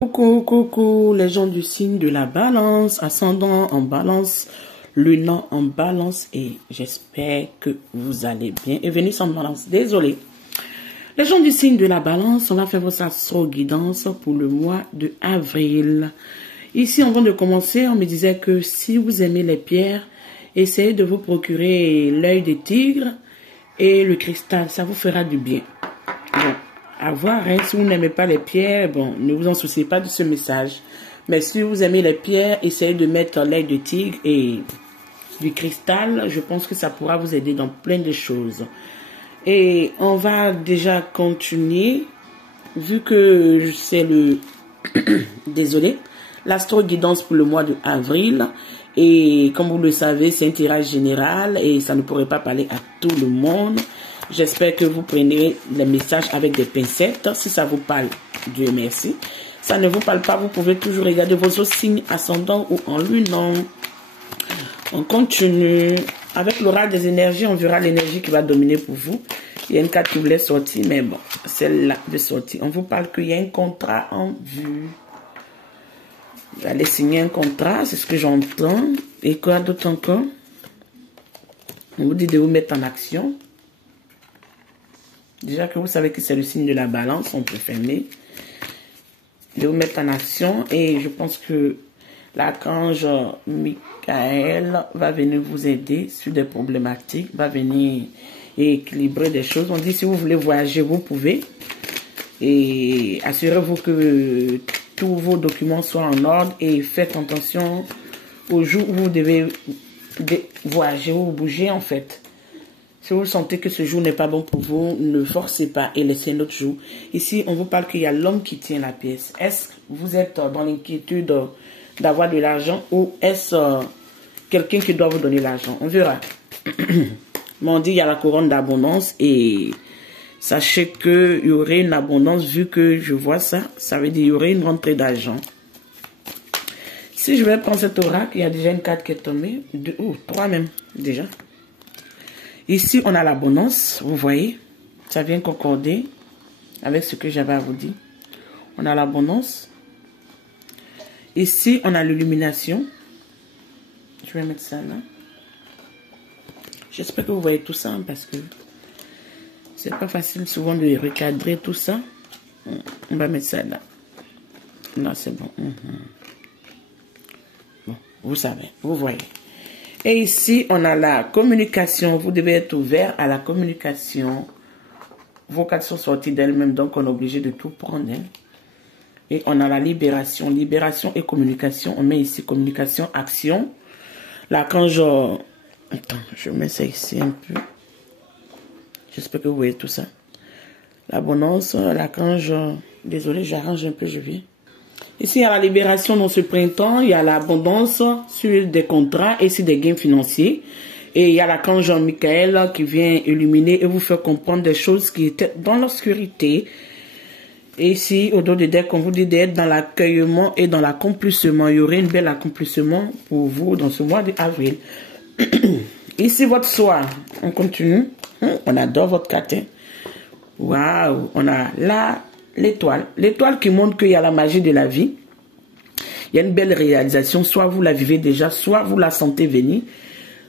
Coucou, coucou, les gens du signe de la balance, ascendant en balance, lunan en balance, et j'espère que vous allez bien. Et Vénus en balance, désolé. Les gens du signe de la balance, on va faire votre astro-guidance pour le mois de avril. Ici, avant de commencer, on me disait que si vous aimez les pierres, essayez de vous procurer l'œil de tigre et le cristal, ça vous fera du bien. Bon. À voir, hein, si vous n'aimez pas les pierres, bon, ne vous en souciez pas de ce message. Mais si vous aimez les pierres, essayez de mettre l'œil de tigre et du cristal. Je pense que ça pourra vous aider dans plein de choses. Et on va déjà continuer, vu que c'est le... Désolé, l'astro-guidance pour le mois de avril. Et comme vous le savez, c'est un tirage général et ça ne pourrait pas parler à tout le monde. J'espère que vous prenez les messages avec des pincettes. Si ça vous parle, Dieu merci. Ça ne vous parle pas, vous pouvez toujours regarder vos autres signes ascendants ou en lunan. On continue. Avec l'oral des énergies, on verra l'énergie qui va dominer pour vous. Il y a une carte qui voulait sortir, mais bon, celle-là veut sortir. On vous parle qu'il y a un contrat en vue. Vous allez signer un contrat, c'est ce que j'entends. Et quoi d'autre encore? On vous dit de vous mettre en action. Déjà que vous savez que c'est le signe de la balance, on peut fermer. De vous mettre en action. Et je pense que l'archange Michael va venir vous aider sur des problématiques, va venir équilibrer des choses. On dit si vous voulez voyager, vous pouvez. Et assurez-vous que tous vos documents soient en ordre et faites attention au jour où vous devez voyager ou bouger en fait. Si vous sentez que ce jour n'est pas bon pour vous, ne forcez pas et laissez un autre jour. Ici, on vous parle qu'il y a l'homme qui tient la pièce. Est-ce que vous êtes dans l'inquiétude d'avoir de l'argent ou est-ce quelqu'un qui doit vous donner l'argent? On verra. Mais on dit qu'il y a la couronne d'abondance et sachez qu'il y aurait une abondance vu que je vois ça. Ça veut dire qu'il y aurait une rentrée d'argent. Si je vais prendre cet oracle, il y a déjà une carte qui est tombée. Deux, ou trois même déjà. Ici, on a l'abondance, vous voyez, ça vient concorder avec ce que j'avais à vous dire. On a l'abondance. Ici, on a l'illumination. Je vais mettre ça là. J'espère que vous voyez tout ça, parce que c'est pas facile souvent de recadrer tout ça. On va mettre ça là. Là, c'est bon. Bon, vous savez, vous voyez. Et ici, on a la communication. Vous devez être ouvert à la communication. Vos cartes sont sorties d'elles-mêmes, donc on est obligé de tout prendre. Hein. Et on a la libération. Libération et communication. On met ici communication, action. Là, quand je... Attends, je mets ça ici un peu. J'espère que vous voyez tout ça. L'abondance, là, quand je... Désolé, j'arrange un peu, je viens. Ici, il y a la libération dans ce printemps, il y a l'abondance sur des contrats et sur des gains financiers. Et il y a l'archange Michael qui vient illuminer et vous faire comprendre des choses qui étaient dans l'obscurité. Et ici, au dos des decks, on vous dit d'être dans l'accueillement et dans l'accomplissement. Il y aurait une belle accomplissement pour vous dans ce mois d'avril. Ici, votre soir, on continue. On adore votre carte. Waouh, on a là... L'étoile. L'étoile qui montre qu'il y a la magie de la vie. Il y a une belle réalisation. Soit vous la vivez déjà, soit vous la sentez venir.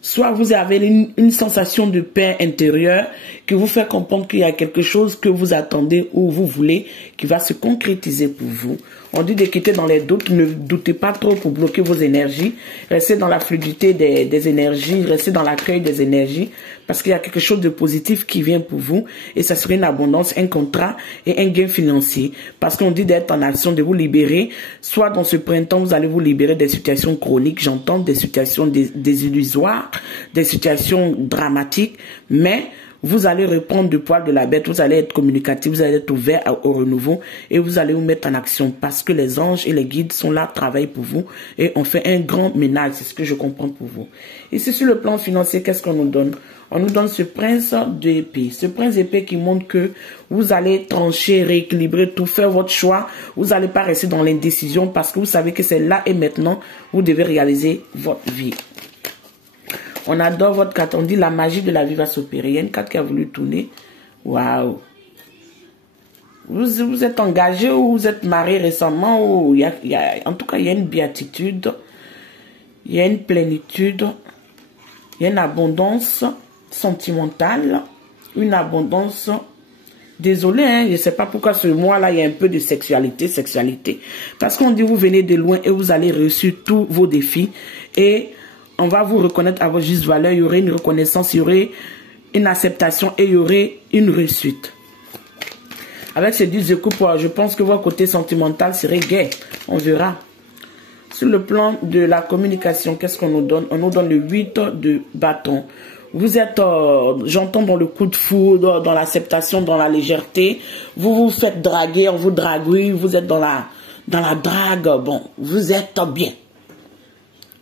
Soit vous avez une sensation de paix intérieure qui vous fait comprendre qu'il y a quelque chose que vous attendez ou vous voulez qui va se concrétiser pour vous. On dit de quitter dans les doutes. Ne doutez pas trop pour bloquer vos énergies. Restez dans la fluidité des énergies. Restez dans l'accueil des énergies. Parce qu'il y a quelque chose de positif qui vient pour vous. Et ça serait une abondance, un contrat et un gain financier. Parce qu'on dit d'être en action, de vous libérer. Soit dans ce printemps, vous allez vous libérer des situations chroniques. J'entends des situations désillusoires, des situations dramatiques. Mais... vous allez reprendre du poil de la bête, vous allez être communicatif, vous allez être ouvert au renouveau et vous allez vous mettre en action parce que les anges et les guides sont là, travaillent pour vous et on fait un grand ménage, c'est ce que je comprends pour vous. Ici sur le plan financier, qu'est-ce qu'on nous donne? On nous donne ce prince d'épée, ce prince d'épée qui montre que vous allez trancher, rééquilibrer tout, faire votre choix, vous n'allez pas rester dans l'indécision parce que vous savez que c'est là et maintenant, vous devez réaliser votre vie. On adore votre carte. On dit la magie de la vie va s'opérer. Il y a une carte qui a voulu tourner. Waouh. vous êtes engagé ou vous êtes marié récemment, ou en tout cas, il y a une béatitude, il y a une plénitude, il y a une abondance sentimentale, une abondance. Désolé, hein, je ne sais pas pourquoi ce mois-là, il y a un peu de sexualité. Parce qu'on dit vous venez de loin et vous allez réussir tous vos défis. Et on va vous reconnaître à votre juste valeur. Il y aurait une reconnaissance, il y aurait une acceptation et il y aurait une réussite. Avec ces 10 de coupe, je pense que votre côté sentimental serait gai. On verra. Sur le plan de la communication, qu'est-ce qu'on nous donne? On nous donne le 8 de bâton. Vous êtes, j'entends, dans le coup de foudre, dans l'acceptation, dans la légèreté. Vous vous faites draguer, on vous drague, vous êtes dans la drague. Bon, vous êtes bien.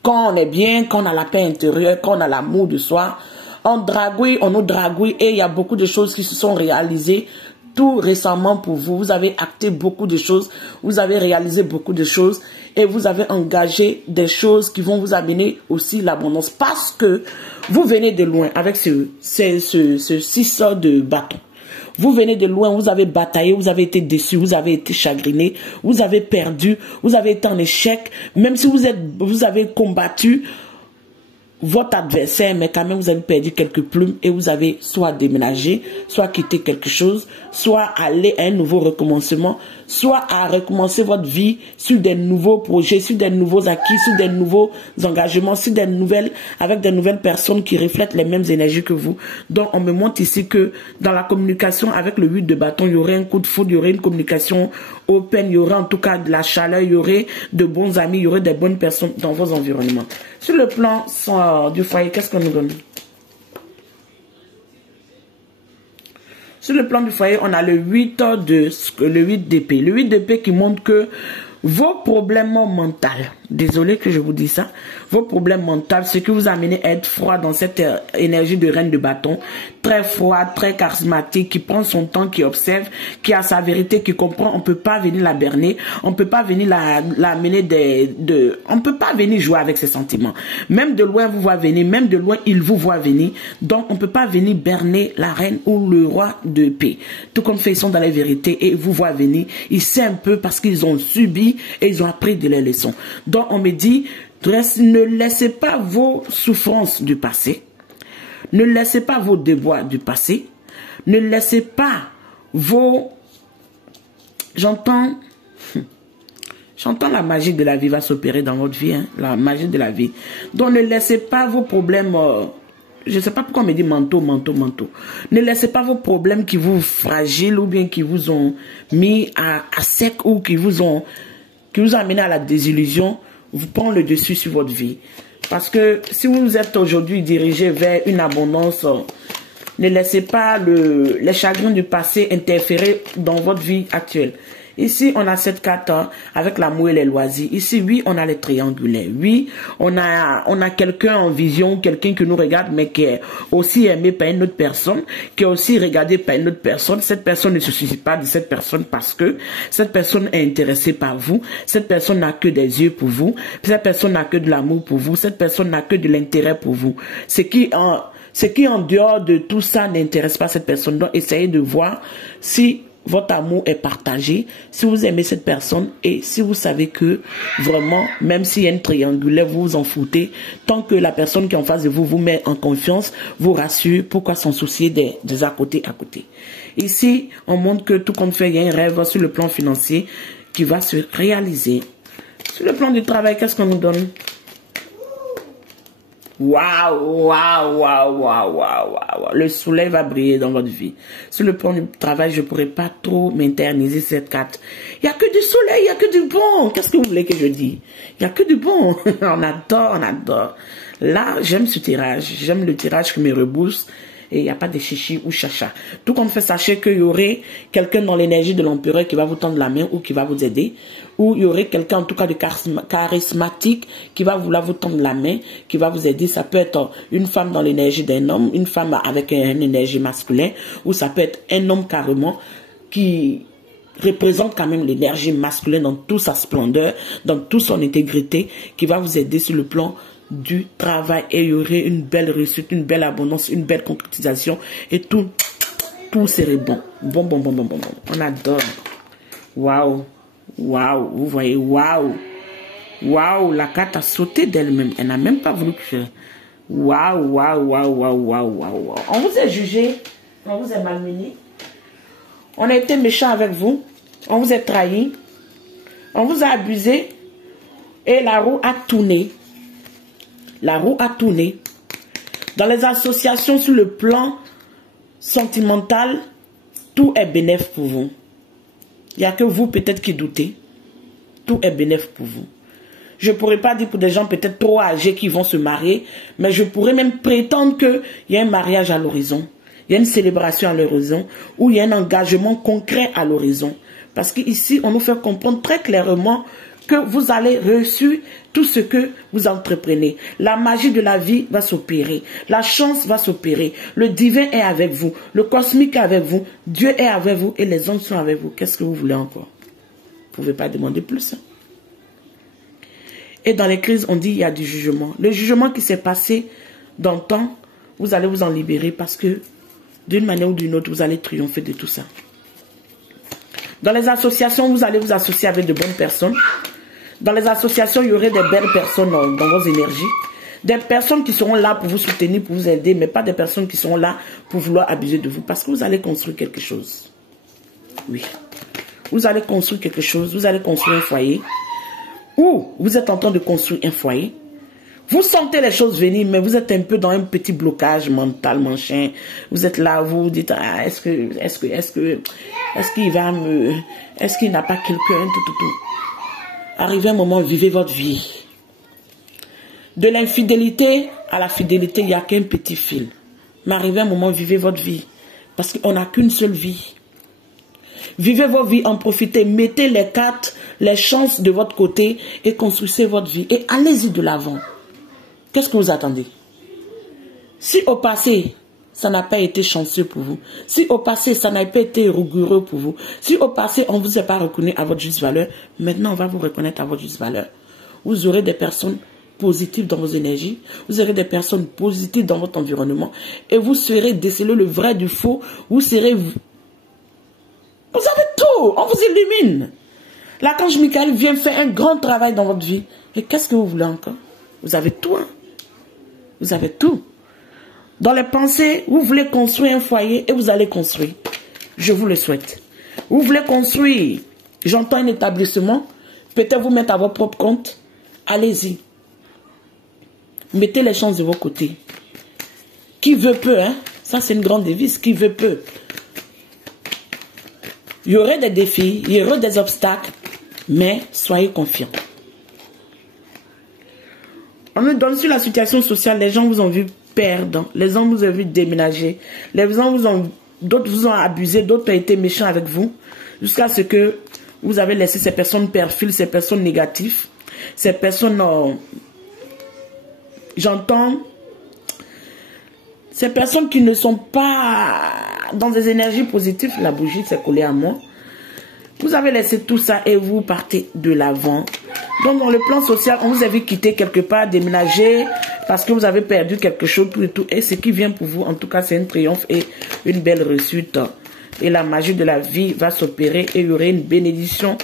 Quand on est bien, quand on a la paix intérieure, quand on a l'amour de soi, on drague, on nous drague, et il y a beaucoup de choses qui se sont réalisées tout récemment pour vous. Vous avez acté beaucoup de choses, vous avez réalisé beaucoup de choses et vous avez engagé des choses qui vont vous amener aussi l'abondance parce que vous venez de loin avec ce 6 de bâton. Vous venez de loin, vous avez bataillé, vous avez été déçu, vous avez été chagriné, vous avez perdu, vous avez été en échec, même si vous avez combattu votre adversaire, mais quand même vous avez perdu quelques plumes et vous avez soit déménagé, soit quitté quelque chose, soit aller à un nouveau recommencement, soit à recommencer votre vie sur des nouveaux projets, sur des nouveaux acquis, sur des nouveaux engagements, sur avec des nouvelles personnes qui reflètent les mêmes énergies que vous. Donc on me montre ici que dans la communication avec le 8 de bâton, il y aurait un coup de foudre, il y aurait une communication open, il y aurait en tout cas de la chaleur, il y aurait de bons amis, il y aurait des bonnes personnes dans vos environnements. Sur le plan du foyer, qu'est-ce qu'on nous donne? Sur le plan du foyer, on a le 8 d'épée. Le 8 d'épée qui montre que vos problèmes mentaux, désolé que je vous dis ça, vos problèmes mentaux, ce qui vous amène à être froid dans cette énergie de reine de bâton, très froid, très charismatique, qui prend son temps, qui observe, qui a sa vérité, qui comprend. On peut pas venir la berner, on peut pas venir la mener on peut pas venir jouer avec ses sentiments. Même de loin, vous voit venir, même de loin, il vous voit venir. Donc, on peut pas venir berner la reine ou le roi de paix. Tout comme fait, ils sont dans la vérité et vous voient venir. Ils savent un peu parce qu'ils ont subi et ils ont appris de leurs leçons. Donc, on me dit, ne laissez pas vos souffrances du passé. Ne laissez pas vos déboires du passé. Ne laissez pas vos... J'entends la magie de la vie va s'opérer dans votre vie. Hein, la magie de la vie. Donc, ne laissez pas vos problèmes... je ne sais pas pourquoi on me dit manteau. Ne laissez pas vos problèmes qui vous fragiles ou bien qui vous ont mis à sec ou qui vous ont amené à la désillusion, vous prendre le dessus sur votre vie. Parce que si vous êtes aujourd'hui dirigé vers une abondance, ne laissez pas les chagrins du passé interférer dans votre vie actuelle. Ici, on a cette carte avec l'amour et les loisirs. Ici, oui, on a les triangulaires. Oui, on a quelqu'un en vision, quelqu'un qui nous regarde, mais qui est aussi aimé par une autre personne, qui est aussi regardé par une autre personne. Cette personne ne se soucie pas de cette personne parce que cette personne est intéressée par vous. Cette personne n'a que des yeux pour vous. Cette personne n'a que de l'amour pour vous. Cette personne n'a que de l'intérêt pour vous. Ce qui en dehors de tout ça n'intéresse pas cette personne. Donc, essayez de voir si votre amour est partagé, si vous aimez cette personne et si vous savez que vraiment, même s'il y a une triangulaire, vous vous en foutez, tant que la personne qui est en face de vous vous met en confiance, vous rassure, pourquoi s'en soucier des à côté. Ici, on montre que tout compte fait, il y a un rêve sur le plan financier qui va se réaliser. Sur le plan du travail, qu'est-ce qu'on nous donne? Waouh. Le soleil va briller dans votre vie. Sur le plan du travail, je ne pourrais pas trop m'interniser cette carte. Il n'y a que du soleil, il n'y a que du bon. Qu'est-ce que vous voulez que je dise? Il n'y a que du bon. On adore. Là, j'aime ce tirage. J'aime le tirage qui me rebooste. Et il n'y a pas de chichi ou chacha. Tout comme fait, sachez qu'il y aurait quelqu'un dans l'énergie de l'empereur qui va vous tendre la main ou qui va vous aider. Ou il y aurait quelqu'un en tout cas de charismatique qui va vouloir vous tendre la main, qui va vous aider. Ça peut être une femme dans l'énergie d'un homme, une femme avec une énergie masculine, ou ça peut être un homme carrément qui représente quand même l'énergie masculine dans toute sa splendeur, dans toute son intégrité, qui va vous aider sur le plan du travail et il y aurait une belle réussite, une belle abondance, une belle concrétisation et tout tout serait bon. Bon, bon, bon, bon, bon, bon. On adore. Waouh. Waouh. Vous voyez, waouh. Waouh. La carte a sauté d'elle-même. Elle n'a même pas voulu que je... Waouh, waouh, waouh, waouh, waouh, waouh. On vous a jugé. On vous a malmené. On a été méchant avec vous. On vous a trahi. On vous a abusé. Et la roue a tourné. La roue a tourné. Dans les associations sur le plan sentimental, tout est bénéfique pour vous. Il n'y a que vous peut-être qui doutez. Tout est bénéfique pour vous. Je ne pourrais pas dire pour des gens peut-être trop âgés qui vont se marier, mais je pourrais même prétendre qu'il y a un mariage à l'horizon. Il y a une célébration à l'horizon, ou il y a un engagement concret à l'horizon. Parce qu'ici, on nous fait comprendre très clairement que vous allez reçu tout ce que vous entreprenez. La magie de la vie va s'opérer. La chance va s'opérer. Le divin est avec vous. Le cosmique est avec vous. Dieu est avec vous et les anges sont avec vous. Qu'est-ce que vous voulez encore? Vous ne pouvez pas demander plus. Hein? Et dans les crises, on dit il y a du jugement. Le jugement qui s'est passé dans le temps, vous allez vous en libérer parce que d'une manière ou d'une autre, vous allez triompher de tout ça. Dans les associations, vous allez vous associer avec de bonnes personnes. Dans les associations, il y aurait des belles personnes dans vos énergies. Des personnes qui seront là pour vous soutenir, pour vous aider, mais pas des personnes qui seront là pour vouloir abuser de vous. Parce que vous allez construire quelque chose. Oui. Vous allez construire quelque chose. Vous allez construire un foyer. Ou vous êtes en train de construire un foyer. Vous sentez les choses venir, mais vous êtes un peu dans un petit blocage mental, machin. Vous êtes là, vous vous dites, ah, est-ce qu'il va me... Est-ce qu'il n'a pas quelqu'un, tout. Arrivez un moment, vivez votre vie. De l'infidélité à la fidélité, il n'y a qu'un petit fil. Mais arrivez un moment, vivez votre vie. Parce qu'on n'a qu'une seule vie. Vivez vos vies, en profitez, mettez les cartes, les chances de votre côté et construisez votre vie. Et allez-y de l'avant. Qu'est-ce que vous attendez? Si au passé, ça n'a pas été chanceux pour vous, si au passé, ça n'a pas été rigoureux pour vous, si au passé, on ne vous a pas reconnu à votre juste valeur, maintenant, on va vous reconnaître à votre juste valeur. Vous aurez des personnes positives dans vos énergies, vous aurez des personnes positives dans votre environnement, et vous saurez déceler le vrai du faux, vous serez... Vous avez tout, on vous illumine. L'archange Michael vient faire un grand travail dans votre vie. Et qu'est-ce que vous voulez encore? Vous avez tout, hein? Vous avez tout. Dans les pensées, vous voulez construire un foyer et vous allez construire. Je vous le souhaite. Vous voulez construire, j'entends un établissement, peut-être vous mettre à votre propre compte. Allez-y. Mettez les chances de vos côtés. Qui veut peut, hein? Ça, c'est une grande devise. Qui veut peut. Il y aurait des défis, il y aurait des obstacles, mais soyez confiants. On nous donne sur la situation sociale, les gens vous ont vu perdre, les gens vous ont vu déménager, les gens vous ont, d'autres vous ont abusé, d'autres ont été méchants avec vous, jusqu'à ce que vous avez laissé ces personnes perfiles, ces personnes négatives, ces personnes, j'entends, ces personnes qui ne sont pas dans des énergies positives, la bougie s'est collée à moi. Vous avez laissé tout ça et vous partez de l'avant. Donc, dans le plan social, on vous a vu quitter quelque part, déménager, parce que vous avez perdu quelque chose, tout et tout. Et ce qui vient pour vous, en tout cas, c'est un triomphe et une belle réussite. Et la magie de la vie va s'opérer et il y aura une bénédiction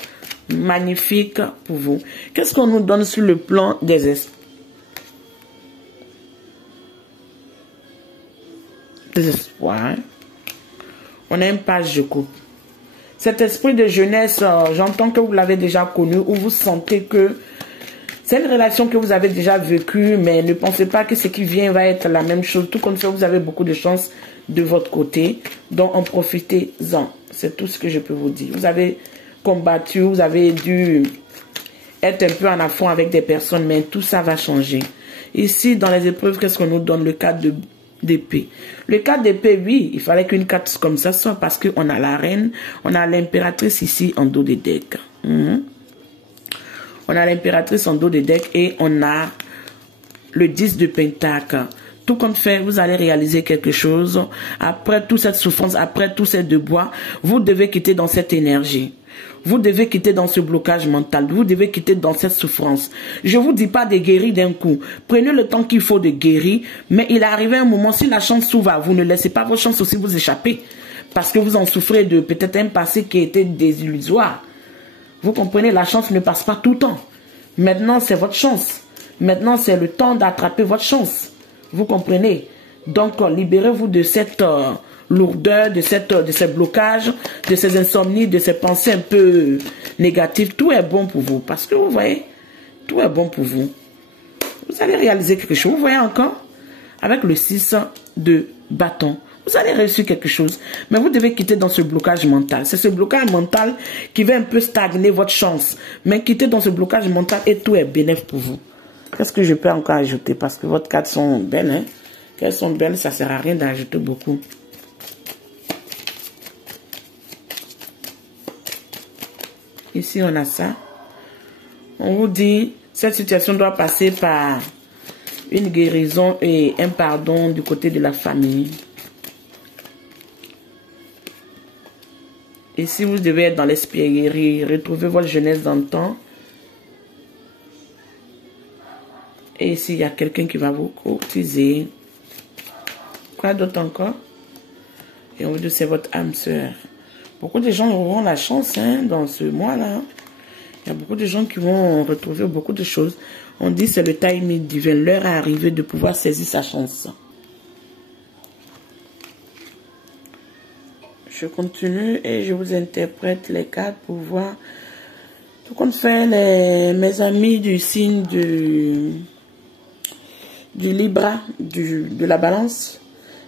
magnifique pour vous. Qu'est-ce qu'on nous donne sur le plan des espoirs? On a une page de coupe. Cet esprit de jeunesse, j'entends que vous l'avez déjà connu, ou vous sentez que c'est une relation que vous avez déjà vécue, mais ne pensez pas que ce qui vient va être la même chose. Tout comme ça, vous avez beaucoup de chance de votre côté, donc en profitez-en. C'est tout ce que je peux vous dire. Vous avez combattu, vous avez dû être un peu en affront avec des personnes, mais tout ça va changer. Ici, dans les épreuves, qu'est-ce qu'on nous donne? Le cadre d'épée. Le cadre d'épée, oui, il fallait qu'une carte comme ça soit parce qu'on a la reine, on a l'impératrice ici en dos des decks. On a l'impératrice en dos des decks et on a le 10 de pentacle. Tout compte fait, vous allez réaliser quelque chose. Après toute cette souffrance, après tout ces déboires, vous devez quitter dans cette énergie. Vous devez quitter dans ce blocage mental. Vous devez quitter dans cette souffrance. Je ne vous dis pas de guérir d'un coup. Prenez le temps qu'il faut de guérir. Mais il est arrivé un moment, si la chance s'ouvre à vous, ne laissez pas vos chances aussi vous échapper. Parce que vous en souffrez de peut-être un passé qui était désillusoire. Vous comprenez, la chance ne passe pas tout le temps. Maintenant, c'est votre chance. Maintenant, c'est le temps d'attraper votre chance. Vous comprenez? Donc, libérez-vous de cette lourdeur, de ces blocages, de ces insomnies, de ces pensées un peu négatives. Tout est bon pour vous. Parce que vous voyez, tout est bon pour vous. Vous allez réaliser quelque chose. Vous voyez encore? Avec le 6 de bâton. Vous allez réussir quelque chose. Mais vous devez quitter dans ce blocage mental. C'est ce blocage mental qui va un peu stagner votre chance. Mais quittez dans ce blocage mental et tout est bénéfique pour vous. Qu'est-ce que je peux encore ajouter? Parce que votre cartes sont belles. Hein? Qu'elles sont belles, ça ne sert à rien d'ajouter beaucoup. Ici, on a ça. On vous dit, cette situation doit passer par une guérison et un pardon du côté de la famille. Et si vous devez être dans l'esprit guéri, retrouvez votre jeunesse dans le temps. Et ici, il y a quelqu'un qui va vous courtiser. Quoi d'autre encore? Et on vous dit, c'est votre âme sœur. Beaucoup de gens auront la chance hein, dans ce mois-là. Il y a beaucoup de gens qui vont retrouver beaucoup de choses. On dit c'est le timing divin. L'heure est arrivée de pouvoir saisir sa chance. Je continue et je vous interprète les cartes pour voir tout compte fait mes amis du signe du Libra, de la balance.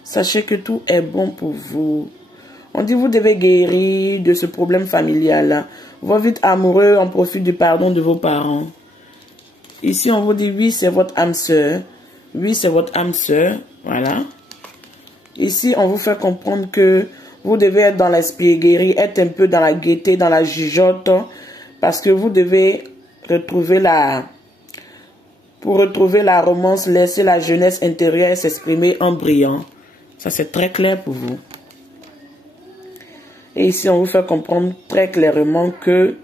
Sachez que tout est bon pour vous. On dit vous devez guérir de ce problème familial. Vos vies amoureux en profitent du pardon de vos parents. Ici on vous dit oui c'est votre âme sœur. Oui c'est votre âme sœur. Voilà. Ici on vous fait comprendre que vous devez être dans l'esprit guéri, être un peu dans la gaieté, dans la jugeote, parce que vous devez retrouver pour retrouver la romance, laisser la jeunesse intérieure s'exprimer en brillant. Ça c'est très clair pour vous. Et ici on vous fait comprendre très clairement que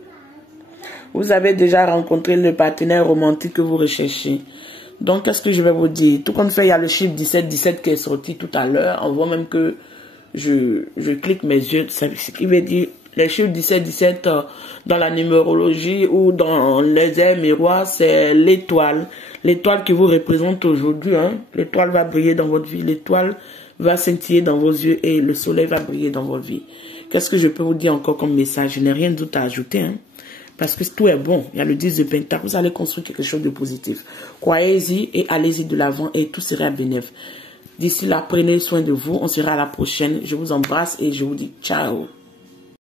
vous avez déjà rencontré le partenaire romantique que vous recherchez. Donc qu'est-ce que je vais vous dire? Tout compte fait, il y a le chiffre 17 qui est sorti tout à l'heure. On voit même que je clique mes yeux, ce qui veut dire les chiffres 17 dans la numérologie ou dans les airs miroirs, c'est l'étoile. L'étoile qui vous représente aujourd'hui. Hein. L'étoile va briller dans votre vie, l'étoile va scintiller dans vos yeux et le soleil va briller dans votre vie. Qu'est-ce que je peux vous dire encore comme message? Je n'ai rien d'autre à ajouter. Hein. Parce que tout est bon. Il y a le 10 de Pentacle. Vous allez construire quelque chose de positif. Croyez-y et allez-y de l'avant et tout sera bénéfique. D'ici là, prenez soin de vous. On sera à la prochaine. Je vous embrasse et je vous dis ciao.